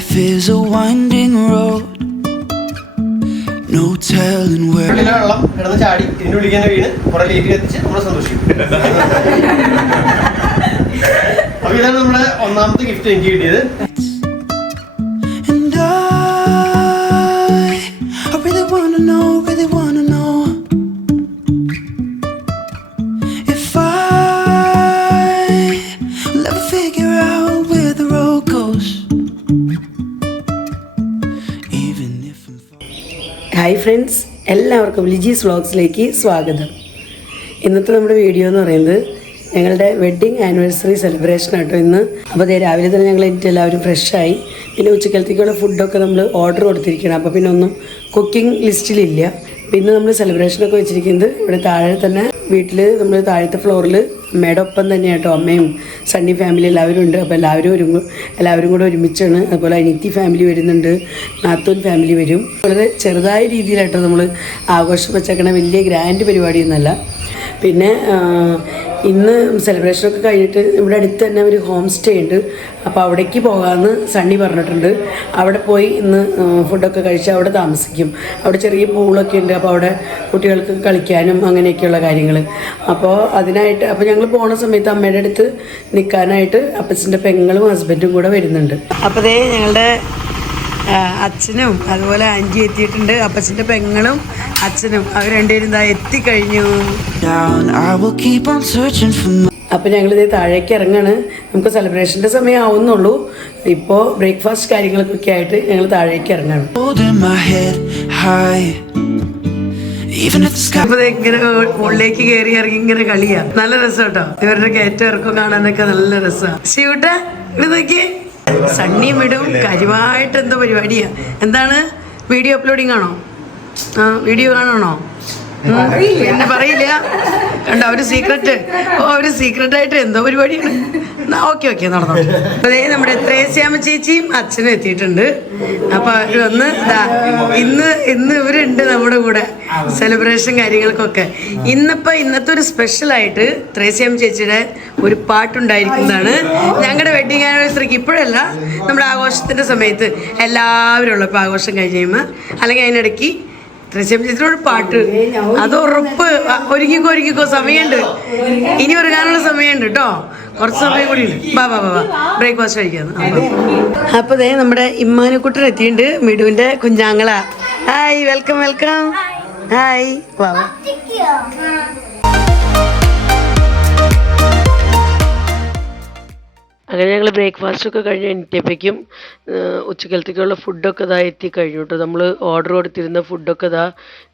Life is a winding road, no telling where. കിടന്ന് ചാടി ഇതിന് വിളിക്കാൻ വീണ് കുറെ ലേറ്റ് എത്തിച്ച് നമ്മളെ സന്തോഷിക്കും. അപ്പൊ ഇതാണ് നമ്മുടെ ഒന്നാമത്തെ ഗിഫ്റ്റ് എനിക്ക് കിട്ടിയത്. And I really wanna know if I'll ever figure out where the road goes. Even if I'm hi friends, എല്ലാവർക്കും ലിജീസ് വ്ളോഗ്സിലേക്ക് സ്വാഗതം. ഇന്നത്തെ നമ്മുടെ വീഡിയോ എന്ന് പറയുന്നത് ഞങ്ങളുടെ വെഡ്ഡിങ് ആനിവേഴ്സറി സെലിബ്രേഷൻ ആട്ടോ ഇന്ന്. അപ്പോൾ അതേ രാവിലെ തന്നെ ഞങ്ങൾ എനിക്ക് എല്ലാവരും ഫ്രഷായി. പിന്നെ ഉച്ചക്കലത്തേക്കുള്ള ഫുഡൊക്കെ നമ്മൾ ഓർഡർ കൊടുത്തിരിക്കണം. അപ്പോൾ പിന്നെ ഒന്നും കുക്കിംഗ് ലിസ്റ്റിലില്ല. പിന്നെ നമ്മൾ സെലിബ്രേഷനൊക്കെ വെച്ചിരിക്കുന്നത് ഇവിടെ താഴെ തന്നെ വീട്ടിൽ നമ്മൾ താഴത്തെ ഫ്ലോറിൽ അമ്മയുടെ ഒപ്പം തന്നെ കേട്ടോ. അമ്മയും സണ്ണി ഫാമിലി എല്ലാവരും ഉണ്ട്. അപ്പോൾ എല്ലാവരും കൂടെ ഒരുമിച്ചാണ്. അതുപോലെ അനിത്തി ഫാമിലി വരുന്നുണ്ട്, നാത്തൂൻ ഫാമിലി വരും. വളരെ ചെറുതായ രീതിയിലാട്ടോ നമ്മൾ ആഘോഷം വെച്ചേക്കണ, വലിയ ഗ്രാൻഡ് പരിപാടിയൊന്നുമല്ല. പിന്നെ ഇന്ന് സെലിബ്രേഷനൊക്കെ കഴിഞ്ഞിട്ട് ഇവിടെ അടുത്ത് തന്നെ ഒരു ഹോം സ്റ്റേ ഉണ്ട്. അപ്പോൾ അവിടേക്ക് പോകാമെന്ന് സണ്ണി പറഞ്ഞിട്ടുണ്ട്. അവിടെ പോയി ഇന്ന് ഫുഡൊക്കെ കഴിച്ച് അവിടെ താമസിക്കും. അവിടെ ചെറിയ പൂളൊക്കെ ഉണ്ട്. അപ്പോൾ അവിടെ കുട്ടികൾക്ക് കളിക്കാനും അങ്ങനെയൊക്കെയുള്ള കാര്യങ്ങൾ. അപ്പോൾ അപ്പോൾ ഞങ്ങൾ പോണ സമയത്ത് അമ്മയുടെ അടുത്ത് നിൽക്കാനായിട്ട് അപ്പച്ചൻ്റെ പെങ്ങളും ഹസ്ബൻഡും കൂടെ വരുന്നുണ്ട്. അപ്പോൾ അതേ ഞങ്ങളുടെ അച്ഛനും അതുപോലെ ആൻറ്റി എത്തിയിട്ടുണ്ട്. അപ്പച്ചൻ്റെ പെങ്ങളും അച്ഛനും അവർ രണ്ടുപേരും ഇതാ എത്തിക്കഴിഞ്ഞു. അപ്പോൾ ഞങ്ങളിത് താഴേക്ക് ഇറങ്ങാണ്. നമുക്ക് സെലിബ്രേഷൻ്റെ സമയം ആവുന്നുള്ളൂ. ഇപ്പോൾ ബ്രേക്ക്ഫാസ്റ്റ് കാര്യങ്ങൾക്കൊക്കെ ആയിട്ട് ഞങ്ങൾ താഴേക്ക് ഇറങ്ങാണ്. അപ്പോൾ ഇങ്ങനെ ഉള്ളിലേക്ക് കയറി ഇറങ്ങി ഇങ്ങനെ കളിയാ. നല്ല രസം കേട്ടോ. ഇവരുടെ കയറ്റം ഇറക്കം കാണാനൊക്കെ നല്ല രസമാണ്. ശിവട്ടാ ഇത് നോക്കിയേ, സണ്ണിയും വിടും കാര്യമായിട്ട് എന്തോ പരിപാടിയാ. എന്താണ്, വീഡിയോ അപ്ലോഡിങ് ആണോ? വീഡിയോ കാണണോ? എന്നെ പറയില്ല കണ്ടോ, അവര് സീക്രട്ടായിട്ട് എന്തോ പരിപാടിയാണ്. ഓക്കെ നടന്നു. അതേ നമ്മുടെ ത്രേസ്യാമ്മ ചേച്ചിയും അച്ഛനും എത്തിയിട്ടുണ്ട്. അപ്പൊ അവര് വന്ന് ഇന്ന് ഇവരുണ്ട് നമ്മുടെ കൂടെ സെലിബ്രേഷൻ കാര്യങ്ങൾക്കൊക്കെ. ഇന്നത്തെ ഒരു സ്പെഷ്യലായിട്ട് ത്രേസ്യാമ്മ ചേച്ചിയുടെ ഒരു പാട്ടുണ്ടായിരിക്കുന്നതാണ്. ഞങ്ങളുടെ വെഡിങ് ആനിവേഴ്സറിക്ക് ഇപ്പോഴല്ല, നമ്മുടെ ആഘോഷത്തിന്റെ സമയത്ത് എല്ലാവരും ഉള്ളു. ഇപ്പൊ ആഘോഷം കഴിഞ്ഞ് കഴിയുമ്പോൾ അല്ലെങ്കിൽ അതിനിടയ്ക്ക് ത്രേസ്യാമ്മ ചേച്ചിയോട് പാട്ട്, അത് ഉറപ്പ്. ഒരുക്കിക്കോ സമയമുണ്ട്, ഇനി ഒരുങ്ങാനുള്ള സമയമുണ്ട് കേട്ടോ. കുറച്ച് സമയം കൂടി ഉണ്ട്. വാ ബ്രേക്ക്ഫാസ്റ്റ് കഴിക്കാന്ന്. അപ്പൊ ദേ നമ്മുടെ ഇമ്മാനുക്കുട്ടൻ എത്തിയിട്ടുണ്ട്, മിടുവിന്റെ കുഞ്ഞാങ്ങള. Hi, welcome. ഹായ്, വാ. അങ്ങനെ ഞങ്ങൾ ബ്രേക്ക്ഫാസ്റ്റൊക്കെ കഴിഞ്ഞ് എണീറ്റപ്പോഴേക്കും ഉച്ചക്കലത്തേക്കുള്ള ഫുഡൊക്കെ ഇതാ എത്തിക്കഴിഞ്ഞു കേട്ടോ. നമ്മൾ ഓർഡർ കൊടുത്തിരുന്ന ഫുഡൊക്കെ ഇതാ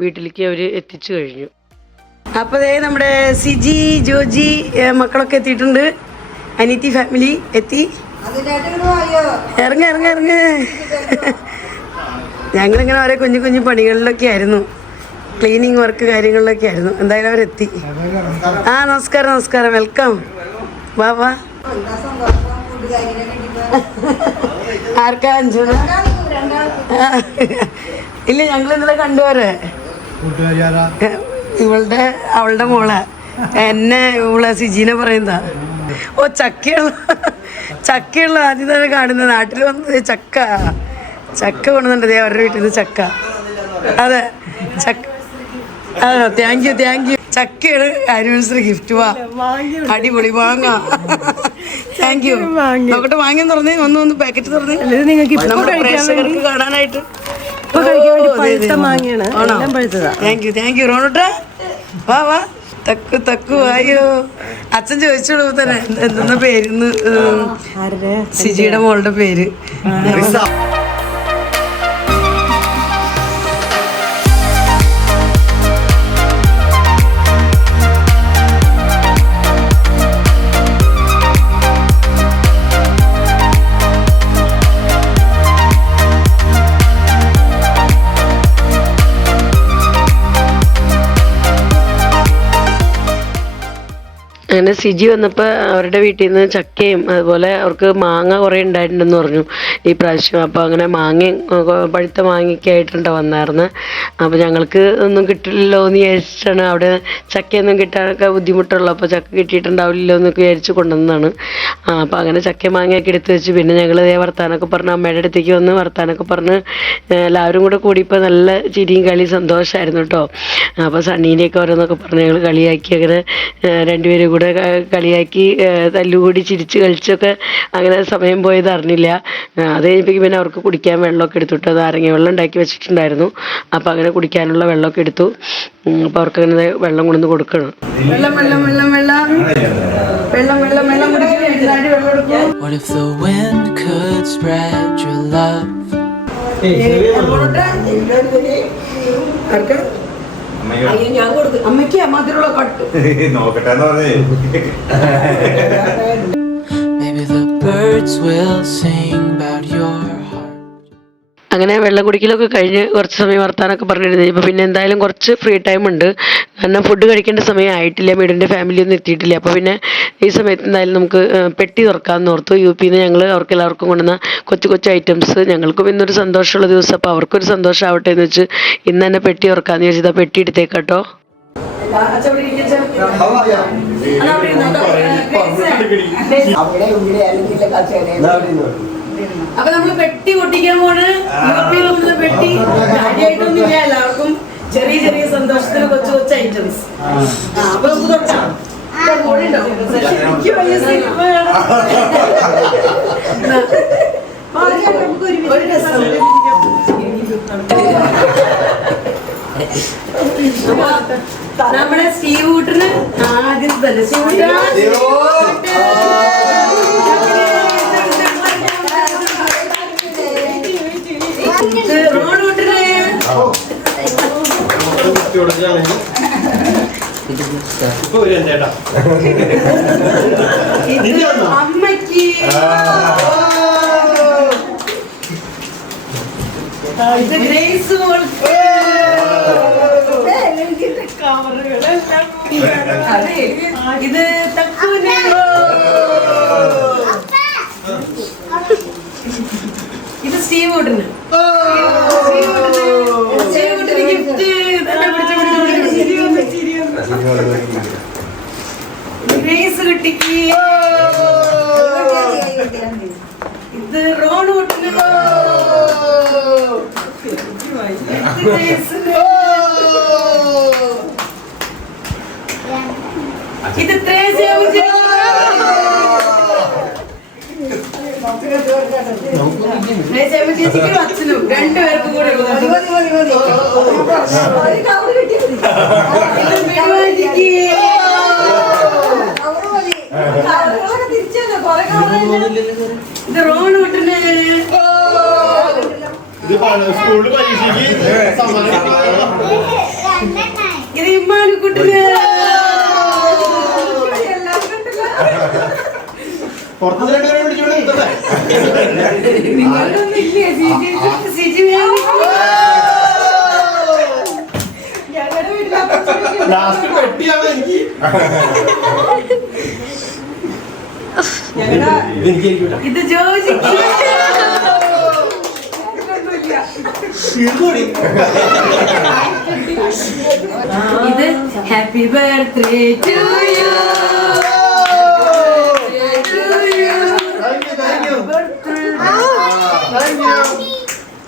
വീട്ടിലേക്ക് അവർ എത്തിച്ചു കഴിഞ്ഞു. അപ്പോൾ ദേ നമ്മുടെ സിജി ജോജി മക്കളൊക്കെ എത്തിയിട്ടുണ്ട്. അനിത്തി ഫാമിലി എത്തി. ഇറങ്ങ ഞങ്ങളിങ്ങനെ ഓരോ കുഞ്ഞു പണികളിലൊക്കെ ആയിരുന്നു, ക്ലീനിങ് വർക്ക് കാര്യങ്ങളിലൊക്കെ ആയിരുന്നു. എന്തായാലും അവരെത്തി. നമസ്കാരം, വെൽക്കം. വാ. ആർക്കാ? അഞ്ചുന ഇല്ല, ഞങ്ങൾ ഇന്നലെ കണ്ടുപോരെ. അവളുടെ മോളെ ഇവളെ സിജീനെ പറയുന്നതാ. ഓ, ചക്കയുള്ള ആദ്യം തന്നെ കാണുന്നത്. നാട്ടിൽ വന്നത് ചക്ക കൊണ്ടുവന്നിട്ടുണ്ട് അവരുടെ വീട്ടിൽ നിന്ന് ചക്ക. അതെ, താങ്ക് യു. ചക്കയാണ് ആനിവേഴ്സറി ഗിഫ്റ്റ്. വാ, അടിപൊളി, വാങ്ങാ. Thank you. നോക്കട്ടെ, വാങ്ങി തുറന്നേ, ഒന്ന് പാക്കറ്റ് തുറന്നേ, നമ്മുടെ പ്രേക്ഷകർക്ക് കാണാനായിട്ട്. താങ്ക് യു റോണുട്ടാ. വാ, തക്കു വായോ. അച്ഛൻ ചോദിച്ചോളൂ തന്നെ എന്തെന്ന പേരുന്ന്. സിജിയുടെ മോളുടെ പേര്. അങ്ങനെ സിജി വന്നപ്പോൾ അവരുടെ വീട്ടിൽ നിന്ന് ചക്കയും അതുപോലെ അവർക്ക് മാങ്ങ കുറേ ഉണ്ടായിട്ടുണ്ടെന്ന് പറഞ്ഞു ഈ പ്രാവശ്യം. അപ്പോൾ അങ്ങനെ മാങ്ങയും പഴുത്ത മാങ്ങയൊക്കെ ആയിട്ടുണ്ട് വന്നായിരുന്നു. അപ്പോൾ ഞങ്ങൾക്ക് ഒന്നും കിട്ടില്ലല്ലോ എന്ന് വിചാരിച്ചിട്ടാണ്, അവിടെ ചക്കയൊന്നും കിട്ടാനൊക്കെ ബുദ്ധിമുട്ടുള്ളൂ, അപ്പോൾ ചക്ക കിട്ടിയിട്ടുണ്ടാവില്ലല്ലോ എന്നൊക്കെ വിചാരിച്ച് കൊണ്ടുവന്നതാണ്. അപ്പോൾ അങ്ങനെ ചക്ക മാങ്ങയൊക്കെ എടുത്ത് വെച്ച് പിന്നെ ഞങ്ങൾ ഇതേ വർത്താനൊക്കെ പറഞ്ഞ് അമ്മയുടെ അടുത്തേക്ക് വന്ന് വർത്താനൊക്കെ പറഞ്ഞ് എല്ലാവരും കൂടെ കൂടിയപ്പോൾ നല്ല ചിരിയും കളി സന്തോഷമായിരുന്നു കേട്ടോ. അപ്പോൾ സണ്ണീനെയൊക്കെ ഓരോന്നൊക്കെ പറഞ്ഞ് ഞങ്ങൾ കളിയാക്കി അങ്ങനെ രണ്ടുപേരും കൂടെ കളിയാക്കി തല്ലുകൂടി ചിരിച്ച് കളിച്ചൊക്കെ അങ്ങനെ സമയം പോയത് അറിഞ്ഞില്ല. അത് കഴിഞ്ഞപ്പോഴേക്കും പിന്നെ അവർക്ക് കുടിക്കാൻ വെള്ളമൊക്കെ എടുത്തിട്ട് നാരങ്ങ വെള്ളം ഉണ്ടാക്കി വെച്ചിട്ടുണ്ടായിരുന്നു. അപ്പോൾ അങ്ങനെ കുടിക്കാനുള്ള വെള്ളമൊക്കെ എടുത്തു. അപ്പോൾ അവർക്ക് അങ്ങനെ വെള്ളം കൊണ്ടുവന്ന് കൊടുക്കണം. What if the wind could spread your love? ഞാൻ കൊടുക്കും അമ്മയ്ക്ക് മധുരമുള്ള കട്ട് നോക്കട്ടെ. Maybe the birds will sing about your heart. അങ്ങനെ വെള്ളം കുടിക്കലൊക്കെ കഴിഞ്ഞ് കുറച്ച് സമയം വർത്താനൊക്കെ പറഞ്ഞിരുന്നു. ഇപ്പോൾ പിന്നെ എന്തായാലും കുറച്ച് ഫ്രീ ടൈം ഉണ്ട്, കാരണം ഫുഡ് കഴിക്കേണ്ട സമയം ആയിട്ടില്ല, വീടിൻ്റെ ഫാമിലിയൊന്നും എത്തിയിട്ടില്ല. അപ്പോൾ പിന്നെ ഈ സമയത്ത് എന്തായാലും നമുക്ക് പെട്ടി തുറക്കാമെന്ന് ഓർത്തു. UP-ന്ന് ഞങ്ങൾ അവർക്ക് എല്ലാവർക്കും കൊണ്ടുവന്ന കൊച്ചു കൊച്ചു ഐറ്റംസ്, ഞങ്ങൾക്കും ഇന്നൊരു സന്തോഷമുള്ള ദിവസം, അപ്പോൾ അവർക്കൊരു സന്തോഷം ആവട്ടെ എന്ന് വെച്ച് ഇന്ന് തന്നെ പെട്ടി തുറക്കാമെന്ന് ചോദിച്ചത്. പെട്ടി എടുത്തേക്കാട്ടോ. അപ്പൊ നമ്മള് പെട്ടി പൊട്ടിക്കാൻ പോണ്. UP-ൽ പെട്ടി കാര്യമായിട്ടൊന്നുമില്ല, എല്ലാവർക്കും ചെറിയ ചെറിയ സന്തോഷത്തിന് കൊച്ചു കൊച്ചു ഐറ്റംസ്. അപ്പൊ നമുക്ക് തൊട്ടാം. നമ്മുടെ സ്റ്റീവ് കൂട്ടിന് ആദ്യം തന്നെ റോഡ് കൂട്ടിന് അമ്മയ്ക്ക് ഇത് ഗ്രേസ് ഇത് തക്കുവിന്, ഇത് സ്റ്റീവ് കൂട്ടിന് ഗിഫ്റ്റ്. ഗ്രേസ് കുട്ടിക്ക്, ഇത് റോഡ് കൂട്ടിന്, ഇത് ചേച്ചിക്കും അച്ഛനും രണ്ടുപേർക്കും കൂടെ ഇത് റോഡ് വിട്ടിന്, ഇത് ഇമ്മാനുക്കുട്ടിന്, ഇത് ജോജിക്ക്, ഇത് ഹാപ്പി ബർത്ത്ഡേ ടു യു.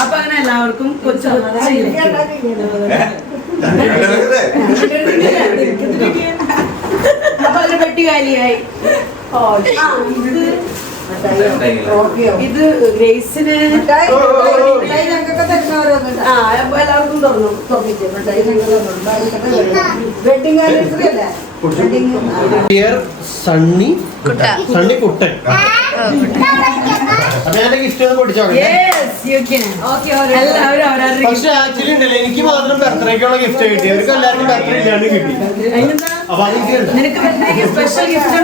അപ്പൊ അങ്ങനെ എല്ലാവർക്കും കൊച്ചു അപ്പൊ അതിന് പെട്ടി കാലിയായി. ഇത് ഗ്രേസിന് എല്ലാവർക്കും തുറന്നു. വെഡിങ് ആനിവേഴ്സറി അല്ലേ? സണ്ണി കുട്ടൻ. പക്ഷെ ആക്ച്വലി ഉണ്ടല്ലോ, എനിക്ക് മാത്രം ബർത്ത്ഡേക്കുള്ള ഗിഫ്റ്റ് കിട്ടി, അവർക്ക് എല്ലാവർക്കും ബർത്ത്ഡേ ഇല്ലാണ്ട് കിട്ടി. അപ്പൊ നിനക്ക് special gift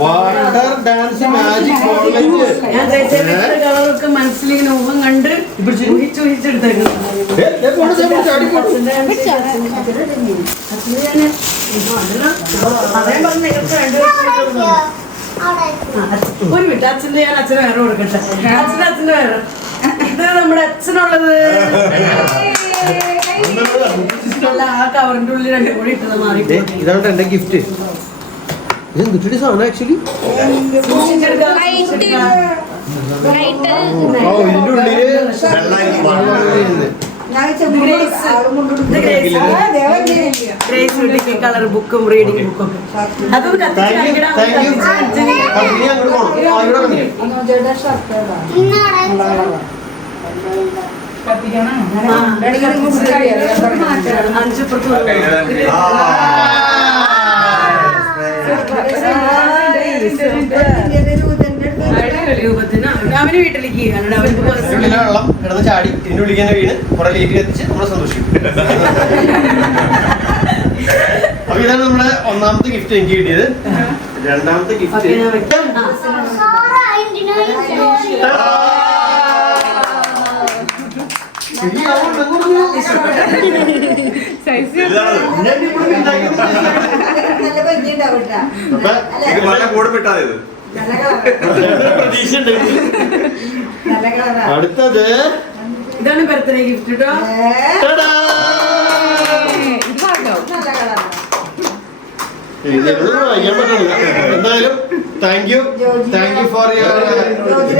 wonder dance magic ഞാൻ കളറൊക്കെ മനസ്സിലിങ്ങനെ ഊഹം കണ്ട് ഊഹിച്ചെടുത്തേക്കുന്നു. ഒരു മിനിറ്റ്, അച്ഛൻ്റെ ഞാൻ അച്ഛന് വേറെ കൊടുക്കട്ടെ. അച്ഛൻ്റെ വേറെ. ഇത് നമ്മുടെ അച്ഛനുള്ളത്. അല്ല, ആ കവറിന്റെ ഉള്ളിൽ രണ്ടും കൂടി ഇട്ടത് മാറി. ഇതാണ് എന്റെ ഗിഫ്റ്റ്. ഇത് എന്തിട്ട് സാധനം ആക്ച്വലി? ഇതിന്റെ ഉള്ളില് കളർ ബുക്കും റീഡിംഗ് ബുക്കും അതൊന്നും രൂപത്തിന് അവന് വീട്ടിലേക്ക് വെള്ളം കിടന്ന് ചാടി ഇതിന്റെ ഉള്ളിൽ തന്നെ വീണ് കുറെ ലേക്ക് എത്തിച്ച് നമ്മളെ സന്തോഷിക്കും. അപ്പൊ ഇതാണ് നമ്മുടെ ഒന്നാമത്തെ ഗിഫ്റ്റ് എനിക്ക് കിട്ടിയത്. രണ്ടാമത്തെ ഗിഫ്റ്റ് പ്രതീക്ഷ ഉണ്ട്. അടുത്തത് ഇതാണ് ബർത്ത്ഡേ ഗിഫ്റ്റ് കേട്ടോ. എന്തായാലും thank you for your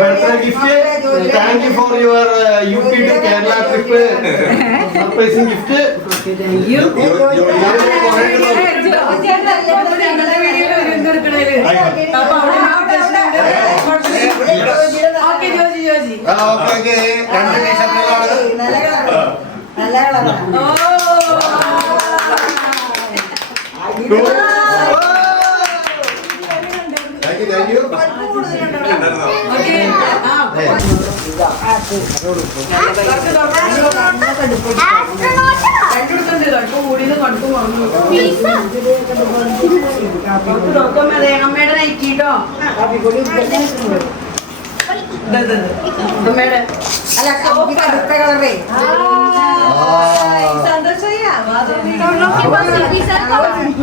birthday gift. Thank you for your UP to Kerala trip surprising gift. അമ്മയുടെ നയിക്കോ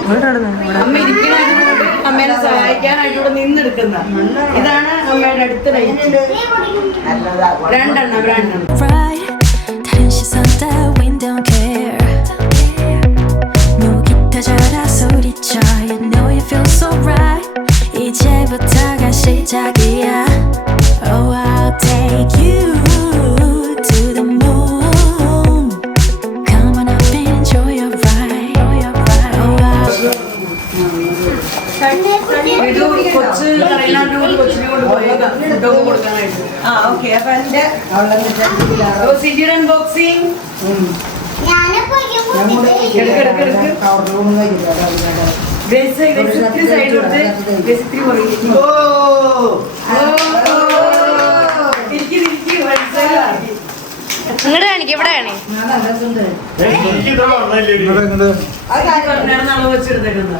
അമ്മയുടെ അമ്മ ഇരിക്കുന്ന അമ്മേനെ സഹായിക്കാനായിട്ട് ഇവിടെ നിന്നെടുക്കുന്ന ഇതാണ് അമ്മയുടെ അടുത്ത നയിച്ച്. രണ്ടെണ്ണം 다른 시선 따윈 don't care 너 기타져라 소리쳐 You know you feel so right 이제부터가 시작이야 Oh I'll take you to the moon Come on up and enjoy your ride ഇത് കൊച്ച് കരയിലാണ്ട് കൊച്ചിനെ കൊണ്ട് പോയേക്കാം ഫുഡൊക്കെ കൊടുക്കാനായിട്ട്. സിജിയുടെ അൺബോക്സിങ് സൈഡ് കൊടുത്ത് ഇങ്ങോട്ട് കാണിക്കും ഇവിടെ കാണേ അളവ് വെച്ചെടുത്തേക്കുന്നത്.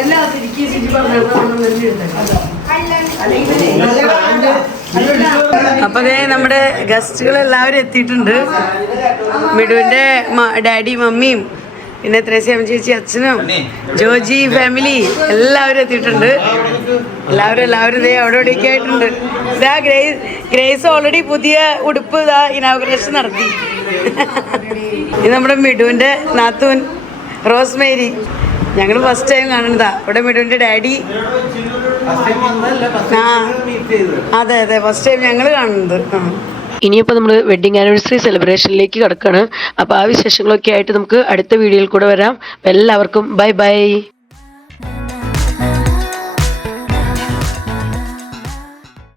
എല്ലാം തിരിക്കി സിജി അപ്പൊ അതേ നമ്മുടെ ഗസ്റ്റുകൾ എല്ലാവരും എത്തിയിട്ടുണ്ട്. മിടുവിന്റെ ഡാഡി മമ്മിയും പിന്നെ ത്രേസ്യാം ചേച്ചി അച്ഛനും ജോജി ഫാമിലി എല്ലാവരും എത്തിയിട്ടുണ്ട്. എല്ലാവരും ഇതേ അവിടെ ഇവിടെയൊക്കെ ആയിട്ടുണ്ട്. ഇതാ ഗ്രേസ് ഓൾറെഡി പുതിയ ഉടുപ്പ് ഇതാ ഇനാഗുറേഷൻ നടത്തി. ഇത് നമ്മുടെ മിടുവിന്റെ നാത്തൂൻ റോസ്മേരി. ഞങ്ങൾ ഫസ്റ്റ് ടൈം കാണുന്നതാ. ഇവിടെ മിടുവിന്റെ ഡാഡി. അതെ ഫസ്റ്റ് ടൈം ഞങ്ങൾ കാണുന്നത്. ഇനിയിപ്പോൾ നമ്മൾ വെഡ്ഡിങ് ആനിവേഴ്സറി സെലിബ്രേഷനിലേക്ക് കിടക്കുകയാണ്. അപ്പോൾ ആ വിശേഷങ്ങളൊക്കെ ആയിട്ട് നമുക്ക് അടുത്ത വീഡിയോയിൽ കൂടെ വരാം. എല്ലാവർക്കും ബൈ.